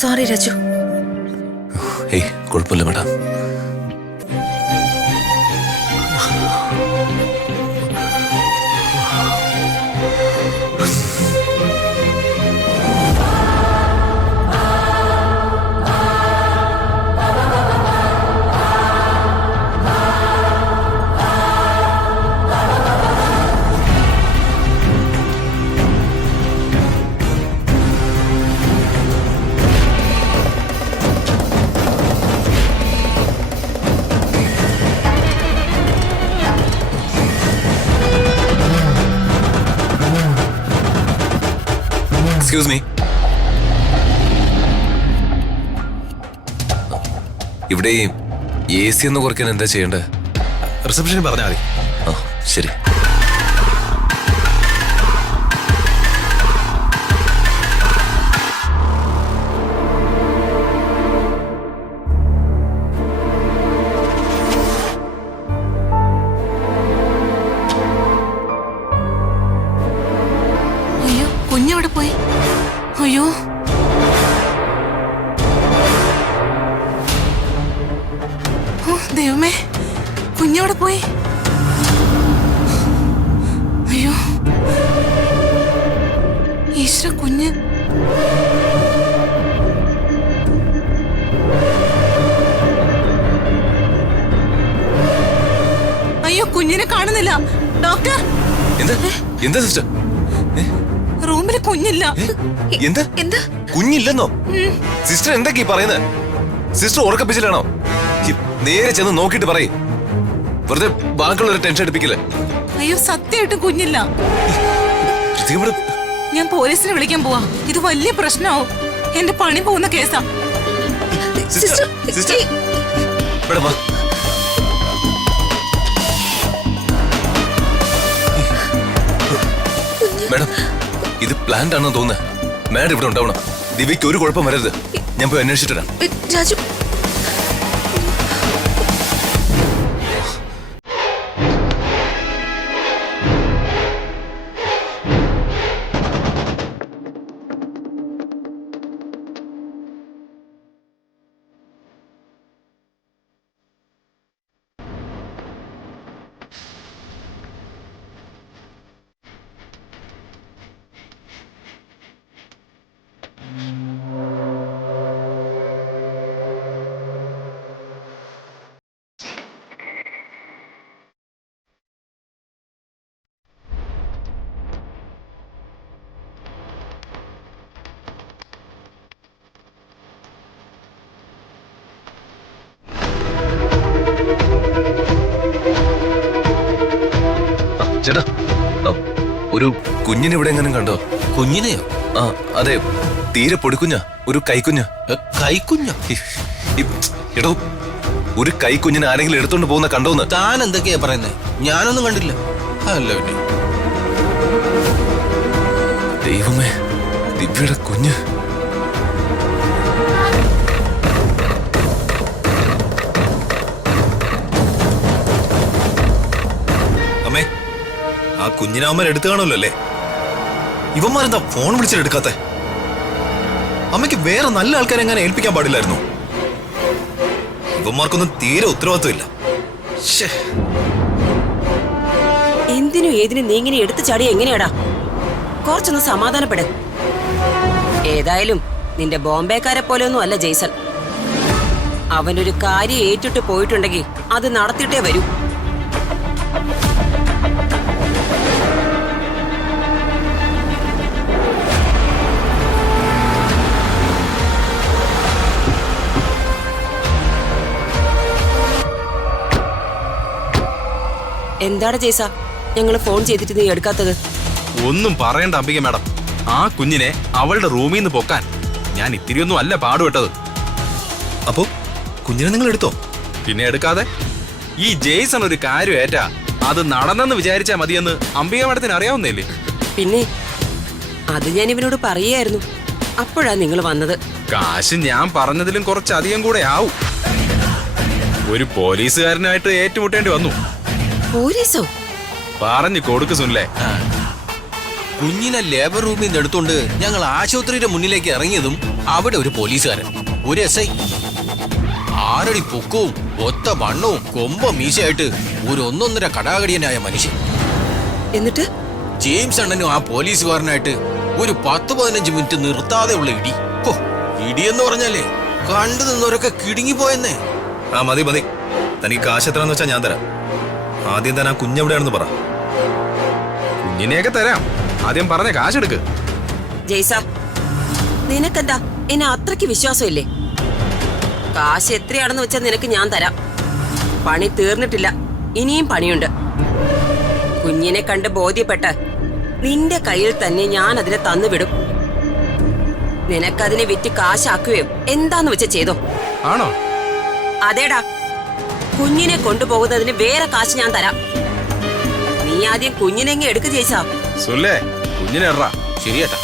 Sorry Raju. ഏയ് കുഴപ്പമില്ല madam. Excuse me. ഇവിടെ AC ഒന്ന് കുറയ്ക്കാൻ എന്താ ചെയ്യേണ്ടത്? റിസപ്ഷനിൽ പറഞ്ഞാൽ മതി. ആ ശരി. അയ്യോ കുഞ്ഞെവിടെ പോയി? അയ്യോ ദൈവമേ, കുഞ്ഞെവിടെ പോയി? അയ്യോ ഈശ്വര, കുഞ്ഞ് അയ്യോ കുഞ്ഞിനെ കാണുന്നില്ല. ഡോക്ടർ, എന്താ സിസ്റ്റർ? റൂമിൽ കുഞ്ഞില്ല. എന്താ എന്താ കുഞ്ഞില്ലെന്നോ? സിസ്റ്റർ എന്തൊക്കെയാ പറയുന്നത്? സിസ്റ്റർ ഉറക്കപ്പിച്ചിലാണോ? നേരെ ചെന്ന് നോക്കിട്ട് പറയും. വെറുതെ ബാക്കിയുള്ളൊരു ടെൻഷൻ എടുപ്പിക്കില്ലേ? അയ്യോ സത്യമായിട്ടും കുഞ്ഞില്ല. ഞാൻ പോലീസിനെ വിളിക്കാൻ പോവാ. ഇത് വലിയ പ്രശ്നമാവും. എന്റെ പണി പോകുന്ന കേസാ. മാഡം ഇത് പ്ലാൻഡ് ആണെന്ന് തോന്നുന്നത്. മാഡം ഇവിടെ ഉണ്ടാവണം. ദിവ്യക്ക് ഒരു കുഴപ്പം വരരുത്. ഞാൻ പോയി അന്വേഷിച്ചിട്ട് വരാം. രാജു, ചേട്ടാ, ഒരു കുഞ്ഞിനെ ഇവിടെ എങ്ങനെ കണ്ടോ? കുഞ്ഞിനെയോ? ആ അതെ, തീരെ പൊടിക്കുഞ്ഞ, ഒരു കൈക്കുഞ്ഞ്. കൈക്കുഞ്ഞോ? എടോ, ഒരു കൈക്കുഞ്ഞിനെ ആരെങ്കിലും എടുത്തോണ്ട് പോകുന്ന കണ്ടോന്ന്? താൻ എന്തൊക്കെയാ പറയുന്നേ? ഞാനൊന്നും കണ്ടില്ല. അല്ല പിന്നെ ദൈവമേ, ദിവ്യയുടെ കുഞ്ഞ്. അമ്മേ, ആ കുഞ്ഞിനെ അമ്മ എടുത്തു കാണുമല്ലോ അല്ലേ? ഇവന്മാരെന്താ ഫോൺ വിളിച്ചിട്ട് എടുക്കാത്തെ? അമ്മയ്ക്ക് വേറെ നല്ല ആൾക്കാരെ എങ്ങനെ ഏൽപ്പിക്കാൻ പാടില്ലായിരുന്നു? ഇവന്മാർക്കൊന്നും തീരെ ഉത്തരവാദിത്വമില്ല. എന്തിനും ഏതിനും നീ ഇങ്ങനെ എടുത്തു ചാടി എങ്ങനെയാടാ? കുറച്ചൊന്ന് സമാധാനപ്പെട്. ഏതായാലും നിന്റെ ബോംബെക്കാരെ പോലെയൊന്നും അല്ല ജയ്സൺ. അവനൊരു കാര്യം ഏറ്റിട്ട് പോയിട്ടുണ്ടെങ്കിൽ അത് നടത്തിയിട്ടേ വരൂ. എന്താണ് ജയ്സ, ഞങ്ങൾ ഫോൺ ചെയ്തിട്ട് നീ എടുക്കാത്തത്? ഒന്നും പറയണ്ട അംബിക മാഡം. ആ കുഞ്ഞിനെ അവളുടെ റൂമിൽ നിന്ന് പൊക്കാൻ ഞാൻ ഇത്തിരിയൊന്നും അല്ല പാടുപെട്ടത്. അപ്പോ കുഞ്ഞിനെ നിങ്ങൾ എടുത്തോ? പിന്നെ എടുക്കാതെ? ഈ ജെയ്സൺ ഒരു കാര്യം ഏറ്റാ അത് നടന്നെന്ന് വിചാരിച്ചാ മതിയെന്ന് അംബിക മാഡത്തിന് അറിയാവുന്നല്ലേ? പിന്നെ അത് ഞാൻ ഇവനോട് പറയായിരുന്നു. അപ്പോഴാ നിങ്ങൾ വന്നത്. കാശ് ഞാൻ പറഞ്ഞതിലും കുറച്ചധികം കൂടെ ആവും. ഒരു പോലീസുകാരനായിട്ട് ഏറ്റുമുട്ടേണ്ടി വന്നു. പോലീസോ? പറഞ്ഞു കൊടുക്ക് സുനിലേ. കുഞ്ഞിനെ ലേബർ റൂമിൽ നിന്ന് എടുത്തോണ്ട് ഞങ്ങൾ ആശുപത്രിയുടെ മുന്നിലേക്ക് ഇറങ്ങിയതും അവിടെ ഒരു പോലീസുകാരൻ, ഒരു SI, 6 അടി പൊക്കവും ഒത്ത വണ്ണവും കൊമ്പ മീശയായിട്ട് ഒരു 1.5 കടാകടിയനായ മനുഷ്യൻ. എന്നിട്ട് ജെയിംസ് അണ്ണനും ആ പോലീസുകാരനായിട്ട് ഒരു 10-15 മിനിറ്റ് നിർത്താതെ ഉള്ള ഇടി. ഹോ, ഇടിയെന്ന് പറഞ്ഞാലേ കണ്ടു നിന്നവരൊക്കെ കിടുങ്ങിപ്പോയെന്നേ. ആ മതി മതി, തനിക്ക് കാശ് എത്രയാന്ന് വെച്ചാൽ ഞാൻ തരാം. ആദ്യം തന്നെ ആ കുഞ്ഞെവിടെയാണെന്ന് പറ. കുഞ്ഞിനെയൊക്കെ തരാം, ആദ്യം പറഞ്ഞ കാശെടുക്ക്. ജയ്സ, നിനക്കെന്താ എന്നെ അത്രയ്ക്ക് വിശ്വാസമില്ലേ? കാശ് എത്രയാണെന്ന് വെച്ചാൽ നിനക്ക് ഞാൻ തരാം. പണി തീർന്നിട്ടില്ല, ഇനിയും പണിയുണ്ട്. കുഞ്ഞിനെ കണ്ട് ബോധ്യപ്പെട്ട് നിന്റെ കയ്യിൽ തന്നെ ഞാൻ അതിനെ തന്നുവിടും. നിനക്കതിനെ വിറ്റ് കാശാക്കുകയോ എന്താന്ന് വെച്ച ചെയ്തോ. ആണോ? അതേടാ, കുഞ്ഞിനെ കൊണ്ടുപോകുന്നതിന് വേറെ കാശ് ഞാൻ തരാം. നീ ആദ്യം കുഞ്ഞിനെങ്ങി എടുക്ക് ജയ്സ. സുല്ലേ, കുഞ്ഞിനെ എറാ. ശരിയേട്ടാ.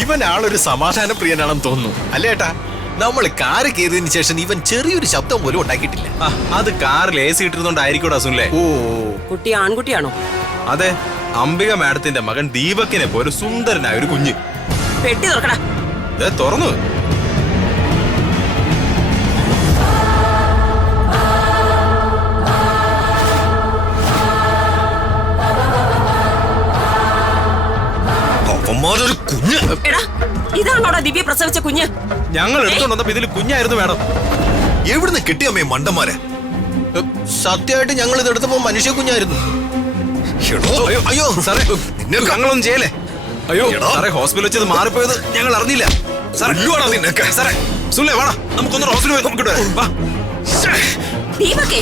ഇവൻ ആളൊരു സമാധാന പ്രിയനാണെന്ന് തോന്നുന്നു അല്ലേ ഏട്ടാ? നമ്മൾ കാറ് കയറിയതിനു ശേഷം ഇവൻ ചെറിയൊരു ശബ്ദം പോലും ഉണ്ടാക്കിയിട്ടില്ല. അത് കാറിൽ AC ഇട്ടിരുന്നോണ്ടായിരിക്കൂടാ സുല്ലേ. ഓ, കുട്ടി ആൺകുട്ടിയാണോ? അതെ, അംബിക മാഡത്തിന്റെ മകൻ ദീപക്കിനെ പോലെ സുന്ദരനായ ഒരു കുഞ്ഞ്. പെട്ടി തുറക്കടാ. തുറന്നു. അവന്മാരൊരു കുഞ്ഞ്. എടാ, ഇതാണോടാ ദിവ്യ പ്രസവിച്ച കുഞ്ഞ്? ഞങ്ങൾ എടുത്തോണ്ടപ്പോ ഇതിൽ കുഞ്ഞായിരുന്നു മാഡം. എവിടുന്ന് കിട്ടിയമ്മേ മണ്ടന്മാരെ? സത്യമായിട്ട് ഞങ്ങൾ ഇതെടുത്തപ്പോ മനുഷ്യ കുഞ്ഞായിരുന്നു. അയ്യോ സാറേ, ഞങ്ങളൊന്നും ചെയ്യലേ. അയ്യോ സാറേ, ഹോസ്പിറ്റലിൽ വെച്ചത് മാറിപ്പോയത് ഞങ്ങൾ അറിഞ്ഞില്ല. സാറേ സുല്ലേ, വേണം നമുക്കൊന്ന് ഹോസ്പിറ്റലിൽ നോക്കിട്ട് വാ. ദീപക്കേ,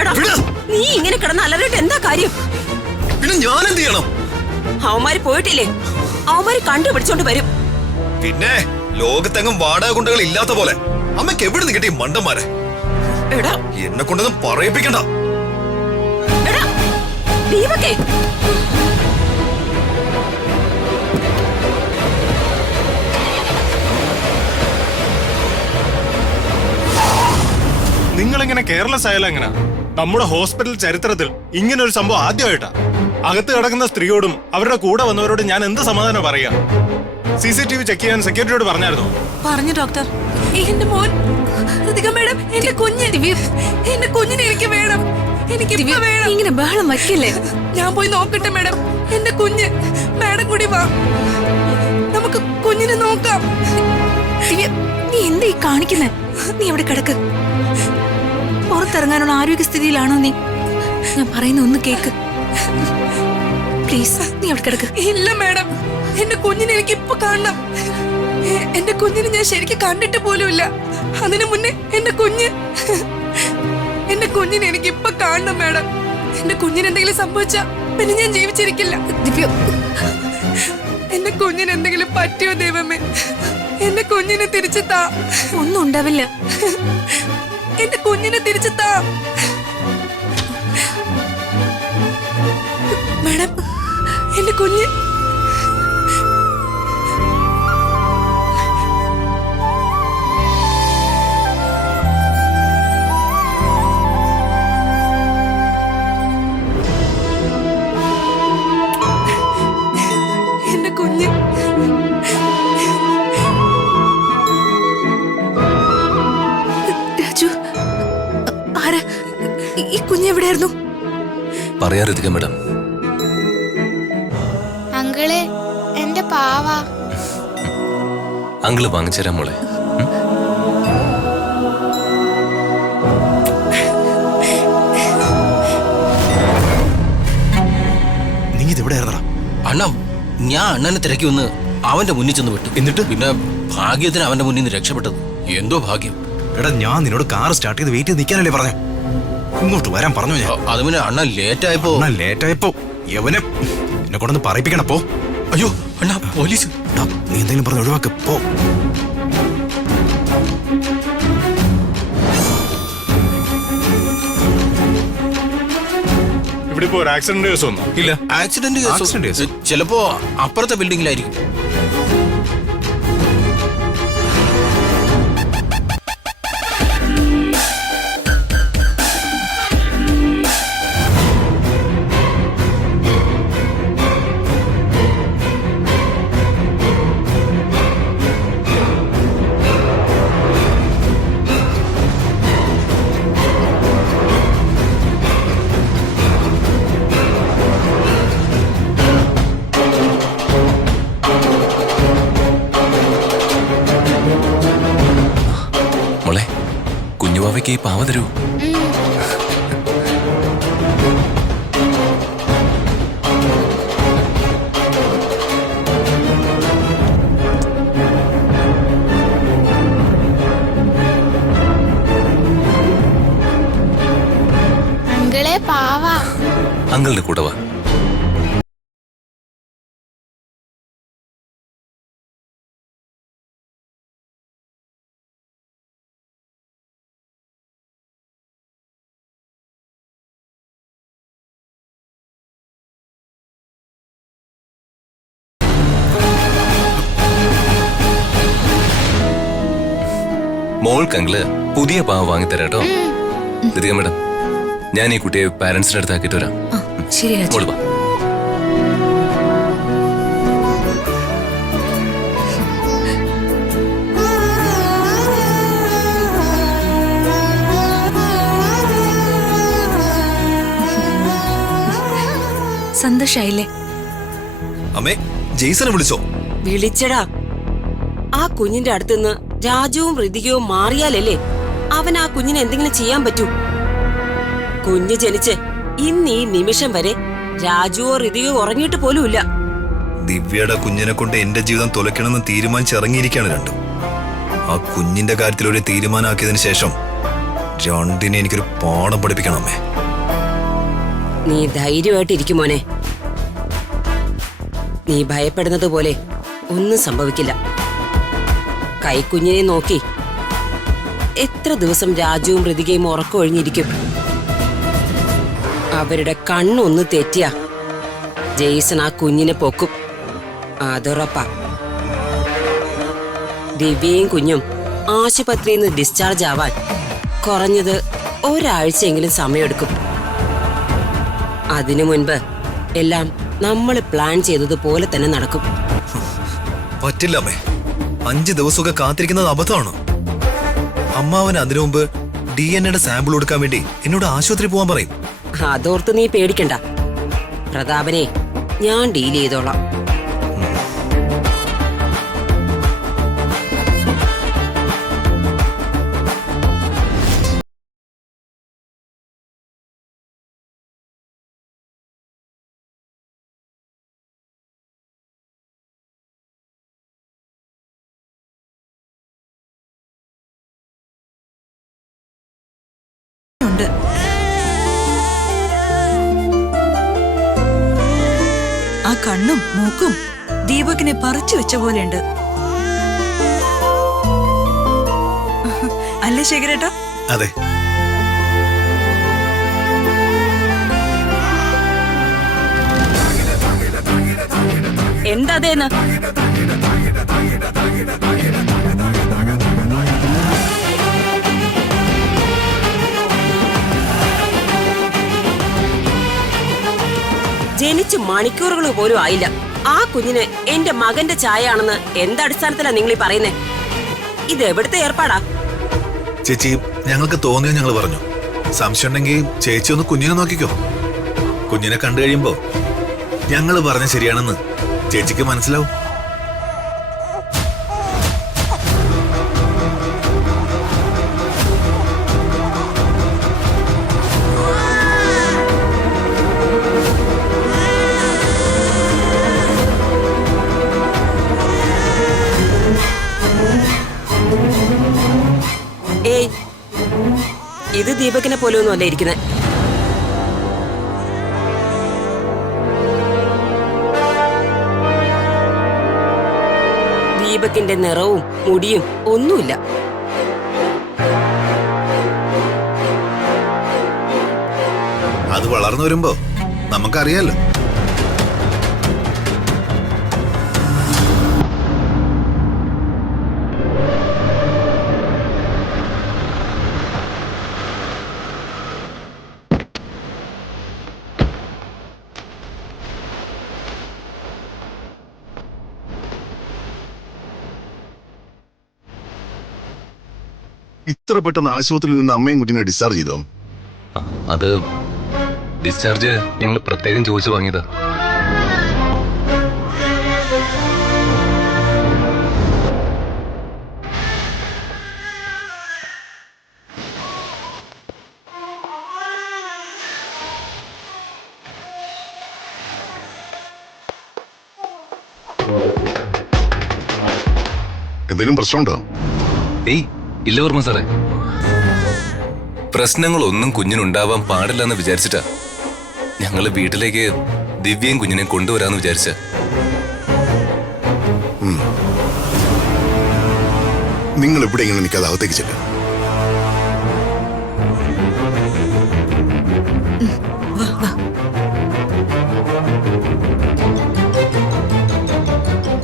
എടാ, നീ ഇങ്ങനെ കിടന്ന് അലറിയിട്ട് എന്താ കാര്യം? പിന്നെ ഞാൻ എന്ത് ചെയ്യണം? അവന്മാര് പോയിട്ടില്ലേ? അവന്മാര് കണ്ടുപിടിച്ചോണ്ട് വരും. പിന്നെ ലോകത്തെങ്ങും വാടക ഗുണ്ടകൾ ഇല്ലാത്ത പോലെ അമ്മയ്ക്ക് എവിടുന്ന് കിട്ടിയ മണ്ടന്മാരെ? എടാ, എന്നെ കൊണ്ടൊന്നും പറയിപ്പിക്കണ്ട. എടാ, ദീപക്കേ. നിങ്ങളിങ്ങനെ കെയർലെസ് ആയാലും എങ്ങനെ? നമ്മുടെ ഹോസ്പിറ്റൽ ചരിത്രത്തിൽ ഇങ്ങനെ ഒരു സംഭവം ആദ്യമായിട്ടാ. അകത്ത് കിടക്കുന്ന സ്ത്രീയോടും അവരുടെ കൂടെ വന്നവരോടും ഞാൻ എന്ത് സമാധാനം പറയാ? CCTV ചെക്ക് ചെയ്യാൻ സെക്യൂരിറ്റിയോട് പറഞ്ഞായിരുന്നു. പറഞ്ഞു ഡോക്ടർ. എന്റെ മോൻ മേഡം, എന്റെ കുഞ്ഞ്, എന്റെ കുഞ്ഞിനെ എനിക്ക് വേണം. എനിക്ക് വേണം. ഇങ്ങനെ ബഹളം വയ്ക്കല്ലേ. ഞാൻ പോയി നോക്കട്ടെ മേഡം. എന്റെ കുഞ്ഞ്, മേഡം കൂടി വാ, നമുക്ക് കുഞ്ഞിനെ നോക്കാം. നീ എന്താ ഈ കാണിക്കുന്നേ? നീ അവിടെ കിടക്ക്. പുറത്തിറങ്ങാനുള്ള ആരോഗ്യസ്ഥിതിയിലാണോ നീ? ഞാൻ പറയുന്ന ഒന്ന് കേക്ക് പ്ലീസ്. നീ അവിടെ കിടക്ക്. ഇല്ല മേഡം, എന്റെ കുഞ്ഞിനെ എനിക്ക് ഇപ്പൊ കാണണം. എന്റെ കുഞ്ഞിനെ ഞാൻ ശരിക്കും കണ്ടിട്ട് പോലുമില്ല. അതിനു മുന്നേ എന്റെ കുഞ്ഞിനെ എനിക്ക് ഇപ്പൊ കാണണം മേഡം. എന്റെ കുഞ്ഞിന് എന്തെങ്കിലും സംഭവിച്ചാ പിന്നെ ഞാൻ ജീവിച്ചിരിക്കില്ല. ദിവ്യ, എന്റെ കുഞ്ഞിന് എന്തെങ്കിലും പറ്റിയോ ദൈവമേ? എന്റെ കുഞ്ഞിനെ തിരിച്ചു താ. ഒന്നും ഉണ്ടാവില്ല. എന്റെ കുഞ്ഞിനെ തിരിച്ചു താ മേഡം. എന്റെ കുഞ്ഞ്, എന്റെ കുഞ്ഞ്. രാജു, ആരാ ഈ കുഞ്ഞ്? എവിടെയായിരുന്നു? പറയാറിരിക്ക മേഡം. അങ്കിളെ, എന്റെ പാവ. അങ്കിള് വാങ്ങിച്ചരാം മോളെ. നീ ഇതെവിടെ ആയിരുന്നടാ? അണ്ണ, ഞാൻ അണ്ണനെ തിരക്കി വന്ന് അവന്റെ മുന്നിൽ ചെന്ന് വിട്ടു. എന്നിട്ട് പിന്നെ ഭാഗ്യത്തിന് അവന്റെ മുന്നിൽ നിന്ന് രക്ഷപ്പെട്ടത്. എന്തോ ഭാഗ്യം. എടാ, ഞാൻ നിന്നോട് കാർ സ്റ്റാർട്ട് ചെയ്ത് വെയിറ്റ് ചെയ്ത് നിൽക്കാനല്ലേ പറഞ്ഞു? ഇങ്ങോട്ട് വരാൻ പറഞ്ഞു ഞാൻ. അത് പിന്നെ അണ്ണ ലേറ്റ് ആയപ്പോ യവനെ എന്നെ കൊണ്ടൊന്ന് പറയിപ്പിക്കണം. പോ. അയ്യോ അണ്ണ, പോലീസ്. നീ എന്തെങ്കിലും പറഞ്ഞ് ഒഴിവാക്ക്. പോ. ഇവിടെ ഇപ്പോ ഒരു ആക്സിഡന്റ് കേസ് വന്നു. ഇല്ല, ആക്സിഡന്റ് Accident കേസ് case? ചിലപ്പോ അപ്പുറത്തെ ബിൽഡിംഗിലായിരിക്കും. അമ്മയ്ക്ക് ഈ പാവ തരൂ. അങ്കിളെ പാവ. അങ്കിളിന്റെ കൂടെ വാ. മോൾക്ക് അങ്കിള് പുതിയ പാവ വാങ്ങിത്തരാട്ടോ. ലതിക മേഡം, ഞാൻ ഈ കുട്ടിയെ പാരന്റ്സിന്റെ അടുത്ത് ആക്കിയിട്ട് വരാം. ശരി രാജു. മോള് വാ. സന്തോഷായില്ലേ? അമ്മേ, ജെയ്സനെ വിളിച്ചോ? വിളിച്ചടാ. ആ കുഞ്ഞിന്റെ അടുത്തുനിന്ന് രാജുവും ഋതികവും മാറിയാലല്ലേ അവൻ ആ കുഞ്ഞിനെ എന്തെങ്കിലും ചെയ്യാൻ പറ്റൂ. കുഞ്ഞ് ജനിച്ച് ഇന്ന് ഈ നിമിഷം വരെ രാജുവോ ഋതികയോ ഉറങ്ങിയിട്ട് പോലുമില്ല. ദിവ്യയുടെ കുഞ്ഞിനെ കൊണ്ട് എന്റെ ജീവിതം തുലയ്ക്കണമെന്ന് തീരുമാനിച്ചിറങ്ങിയിരിക്കുകയാണ് രണ്ടും. ആ കുഞ്ഞിന്റെ കാര്യത്തിൽ ഒരു തീരുമാനമാക്കിയതിനു ശേഷം രണ്ടിനെ എനിക്കൊരു പാഠം പഠിപ്പിക്കണം അമ്മേ. നീ ധൈര്യമായിട്ടിരിക്കും മോനെ. നീ ഭയപ്പെടുന്നത് പോലെ ഒന്നും സംഭവിക്കില്ല. കൈക്കുഞ്ഞിനെ നോക്കി എത്ര ദിവസം രാജുവും ഋതികയും ഉറക്കമൊഴിഞ്ഞിരിക്കും. അവരുടെ കണ്ണൊന്ന് തെറ്റിയ ജെയ്സൺ ആ കുഞ്ഞിനെ പൊക്കും, അതുറപ്പാ. ദിവ്യയും കുഞ്ഞും ആശുപത്രിയിൽ നിന്ന് ഡിസ്ചാർജ് ആവാൻ കുറഞ്ഞത് ഒരാഴ്ചയെങ്കിലും സമയമെടുക്കും. അതിനു മുൻപ് എല്ലാം നമ്മൾ പ്ലാൻ ചെയ്തതുപോലെ തന്നെ നടക്കും. പറ്റില്ല അമ്മേ, 5 ദിവസമൊക്കെ കാത്തിരിക്കുന്നത് അബദ്ധമാണ്. അമ്മാവന് അതിനു മുമ്പ് DNA സാമ്പിൾ കൊടുക്കാൻ വേണ്ടി എന്നോട് ആശുപത്രി പോവാൻ പറയും. അതോർത്ത് നീ പേടിക്കണ്ട. പ്രതാപനെ ഞാൻ ഡീൽ ചെയ്തോളാം. ഉണ്ട്. ആ കണ്ണും മൂക്കും ദീപകിനെ പറിച്ചു വെച്ച പോലെയുണ്ട്. അല്ലേ ശേഖരേട്ടാ? അതെ. എന്താ അതേന്ന്? ജനിച്ച് മണിക്കൂറുകൾ പോലും ആയില്ല ആ കുഞ്ഞിന് എന്റെ മകന്റെ ചായ ആണെന്ന് എന്തടിസ്ഥാനത്തിലാ നിങ്ങൾ ഈ പറയുന്നേ? ഇത് എവിടുത്തെ ഏർപ്പാടാ? ചേച്ചി, ഞങ്ങൾക്ക് തോന്നിയോ ഞങ്ങൾ പറഞ്ഞു. സംശയം ഉണ്ടെങ്കിൽ ചേച്ചി ഒന്ന് കുഞ്ഞിനെ നോക്കിക്കോ. കുഞ്ഞിനെ കണ്ടു കഴിയുമ്പോ ഞങ്ങൾ പറഞ്ഞ ശരിയാണെന്ന് ചേച്ചിക്ക് മനസ്സിലാവും. ഏയ്, ഇത് ദീപകിനെ പോലെ ഒന്നും അല്ല ഇരിക്കുന്നത്. ദീപകിന്റെ നിറവും മുടിയും ഒന്നുമില്ല. അത് വളർന്നു വരുമ്പോ നമുക്കറിയാലോ. ഇത്ര പെട്ടെന്ന് ആശുപത്രിയിൽ നിന്ന് അമ്മയും കുഞ്ഞിനെ ഡിസ്ചാർജ് ചെയ്തോ? അത് ഡിസ്ചാർജ് ഞങ്ങൾ പ്രത്യേകം ചോദിച്ചു വാങ്ങിയതാ. എന്തെങ്കിലും പ്രശ്നമുണ്ടോ? ഏയ് ഇല്ല വർമ്മ സാറേ. പ്രശ്നങ്ങളൊന്നും കുഞ്ഞിനുണ്ടാവാൻ പാടില്ലെന്ന് വിചാരിച്ചിട്ടാ ഞങ്ങള് വീട്ടിലേക്ക് ദിവ്യയും കുഞ്ഞിനെയും കൊണ്ടുവരാന്ന് വിചാരിച്ച. നിങ്ങൾ ഇവിടെ ഇങ്ങനെ നിൽക്കാതെ അകത്തേക്ക് ചെല്ലും.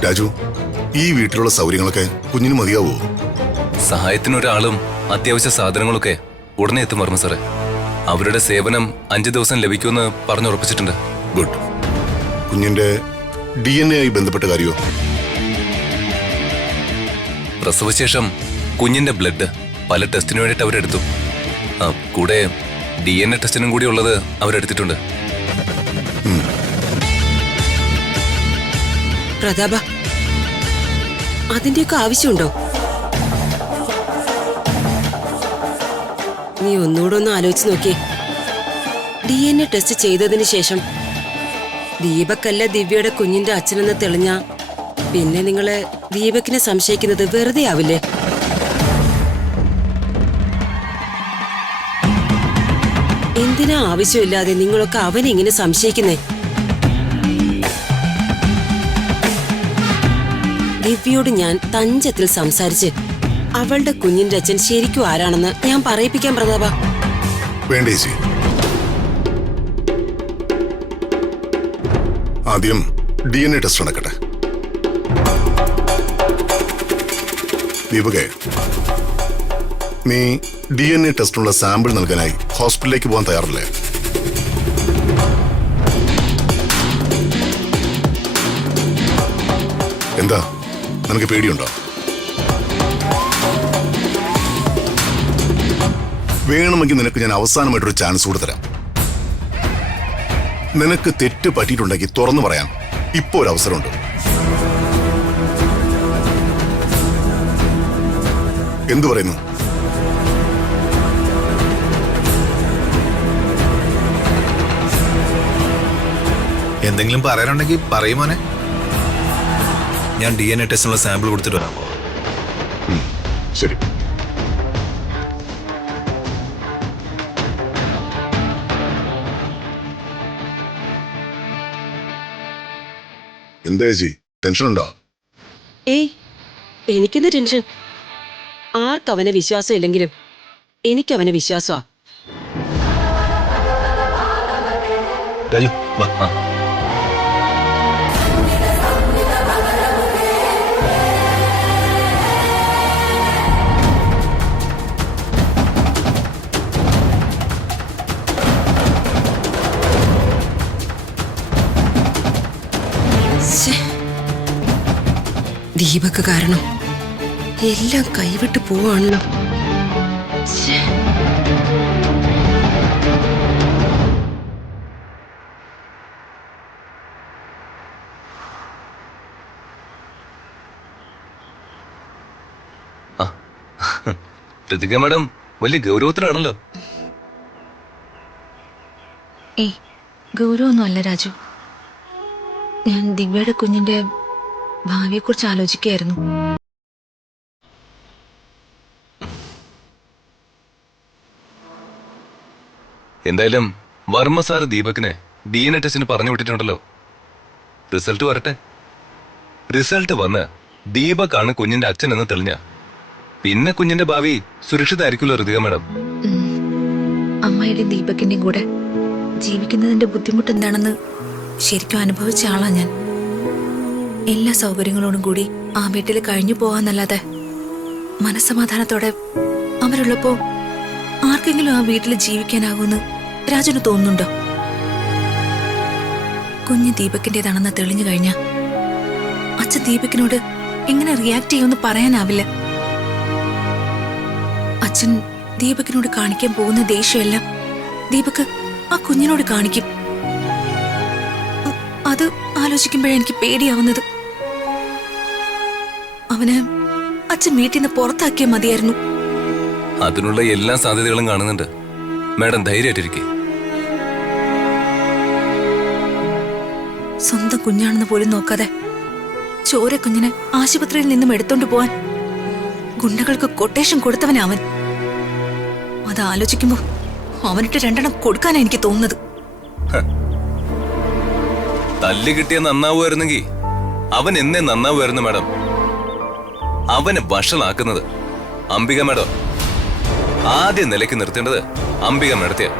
രാജു, ഈ വീട്ടിലുള്ള സൗകര്യങ്ങളൊക്കെ കുഞ്ഞിന് മതിയാവോ? സഹായത്തിനൊരാളും അത്യാവശ്യ സാധനങ്ങളൊക്കെ ഉടനെ എത്തും വർമ്മ സാറേ. അവരുടെ സേവനം 5 ദിവസം ലഭിക്കുമെന്ന് പറഞ്ഞുറപ്പിച്ചിട്ടുണ്ട്. ഗുഡ്. കുഞ്ഞിന്റെ DNA ആയി ബന്ധപ്പെട്ട കാര്യമോ? പ്രസവശേഷം കുഞ്ഞിന്റെ ബ്ലഡ് പല ടെസ്റ്റിനു വേണ്ടിയിട്ട് അവരെടുത്തു. കൂടെ DNA ടെസ്റ്റിനും കൂടി ഉള്ളത് അവരെടുത്തിട്ടുണ്ട്. പ്രതാപ, അതിന്റെയൊക്കെ ആവശ്യമുണ്ടോ? നീ ഒന്നുകൂടെ ഒന്ന് ആലോചിച്ച് നോക്കിയേ. DNA ടെസ്റ്റ് ചെയ്തതിന് ശേഷം ദീപക്കല്ല ദിവ്യയുടെ കുഞ്ഞിന്റെ അച്ഛനെന്ന് തെളിഞ്ഞ പിന്നെ നിങ്ങള് ദീപക്കിനെ സംശയിക്കുന്നത് വെറുതെ ആവില്ലേ? എന്തിനാ ആവശ്യമില്ലാതെ നിങ്ങളൊക്കെ അവനെ ഇങ്ങനെ സംശയിക്കുന്നേ? ദിവ്യയോട് ഞാൻ തഞ്ചത്തിൽ സംസാരിച്ച് അവളുടെ കുഞ്ഞിന്റെ അച്ഛൻ ശരിക്കും ആരാണെന്ന് ഞാൻ പറയിപ്പിക്കാൻ പ്രതാപ. വേണ്ടേ ചേച്ചി. ആദ്യം DNA ടെസ്റ്റ് നടക്കട്ടെ. ദീപകെ, നീ DNA ടെസ്റ്റിനുള്ള സാമ്പിൾ നൽകാനായി ഹോസ്പിറ്റലിലേക്ക് പോകാൻ തയ്യാറല്ലേ? എന്താ, നിനക്ക് പേടിയുണ്ടോ? വേണമെങ്കിൽ നിനക്ക് ഞാൻ അവസാനമായിട്ടൊരു ചാൻസ് കൂടെ തരാം. നിനക്ക് തെറ്റ് പറ്റിയിട്ടുണ്ടെങ്കിൽ തുറന്നു പറയാൻ ഇപ്പോ ഒരു അവസരമുണ്ട്. എന്തു പറയുന്നു? എന്തെങ്കിലും പറയാനുണ്ടെങ്കിൽ പറയുമോനെ. ഞാൻ DNA ടെസ്റ്റിനുള്ള സാമ്പിൾ കൊടുത്തിട്ട് വരാം. ശരി. എന്താ ചേച്ചി, ടെൻഷനുണ്ടോ? ഏയ്, എനിക്കെന്ത് ടെൻഷൻ? ആർക്കവനെ വിശ്വാസം ഇല്ലെങ്കിലും എനിക്കവനെ വിശ്വാസമാ. രാജു വാ. ദീപക്ക് കാരണം എല്ലാം കൈവിട്ട് പോവാണല്ലോ. പ്രതിക മാഡം വലിയ ഗൗരവത്തിലാണല്ലോ. ഏയ്, ഗൗരവൊന്നും അല്ല രാജു. ഞാൻ ദിവ്യയുടെ കുഞ്ഞിന്റെ ഭാവിയെക്കുറിച്ച് ആലോചിക്കുകയായിരുന്നു. എന്തായാലും വർമ്മ സാർ ദീപകിനെ DNA ടെസ്റ്റിന് പറഞ്ഞു വിട്ടിട്ടുണ്ടല്ലോ. റിസൾട്ട് വരട്ടെ. റിസൾട്ട് വന്ന് ദീപക്കാണ് കുഞ്ഞിന്റെ അച്ഛനെന്ന് തെളിഞ്ഞ പിന്നെ കുഞ്ഞിന്റെ ഭാവി സുരക്ഷിതായിരിക്കുമല്ലോ ഋതിക മാഡം. അമ്മയുടെയും ദീപകിന്റെയും കൂടെ ജീവിക്കുന്നതിന്റെ ബുദ്ധിമുട്ട് എന്താണെന്ന് ശരിക്കും അനുഭവിച്ച ആളാ ഞാൻ. എല്ലാ സൗകര്യങ്ങളോടും കൂടി ആ വീട്ടിൽ കഴിഞ്ഞു പോകാന്നല്ലാതെ മനസ്സമാധാനത്തോടെ അവരുള്ളപ്പോ ആർക്കെങ്കിലും ആ വീട്ടിൽ ജീവിക്കാനാകുമെന്ന് രാജന് തോന്നുന്നുണ്ടോ? കുഞ്ഞ് ദീപകിന്റേതാണെന്ന് തെളിഞ്ഞു കഴിഞ്ഞ അച്ഛൻ ദീപകിനോട് എങ്ങനെ റിയാക്ട് ചെയ്യുമെന്ന് പറയാനാവില്ല. അച്ഛൻ ദീപകിനോട് കാണിക്കാൻ പോകുന്ന ദേഷ്യമെല്ലാം ദീപക് ആ കുഞ്ഞിനോട് കാണിക്കും. അത് ആലോചിക്കുമ്പോഴേ എനിക്ക് പേടിയാവുന്നത്. അവന് അച്ഛൻ വീട്ടിൽ നിന്ന് പുറത്താക്കിയാൽ മതിയായിരുന്നു. അതിനുള്ള എല്ലാ സാധ്യതകളും കാണുന്നുണ്ട്. മാഡം ധൈര്യമായിട്ടിരിക്കെ. സ്വന്തം കുഞ്ഞാണെന്ന് പോലും നോക്കാതെ ചോര കുഞ്ഞിനെ ആശുപത്രിയിൽ നിന്നും എടുത്തോണ്ട് പോവാൻ ഗുണ്ടകൾക്ക് കൊട്ടേഷൻ കൊടുത്തവനാ അവൻ. അത് ആലോചിക്കുമ്പോ അവനിട്ട് 2 കൊടുക്കാനാ എനിക്ക് തോന്നുന്നത്. തല്ല് കിട്ടിയ നന്നാവുമായിരുന്നെങ്കിൽ അവൻ എന്നെ നന്നാവുമായിരുന്നു മാഡം. അവനെ വഷളാക്കുന്നത് അംബിക മാഡം. ആദ്യം നിലയ്ക്ക് നിർത്തേണ്ടത് അംബിക മാഡത്തെയാ.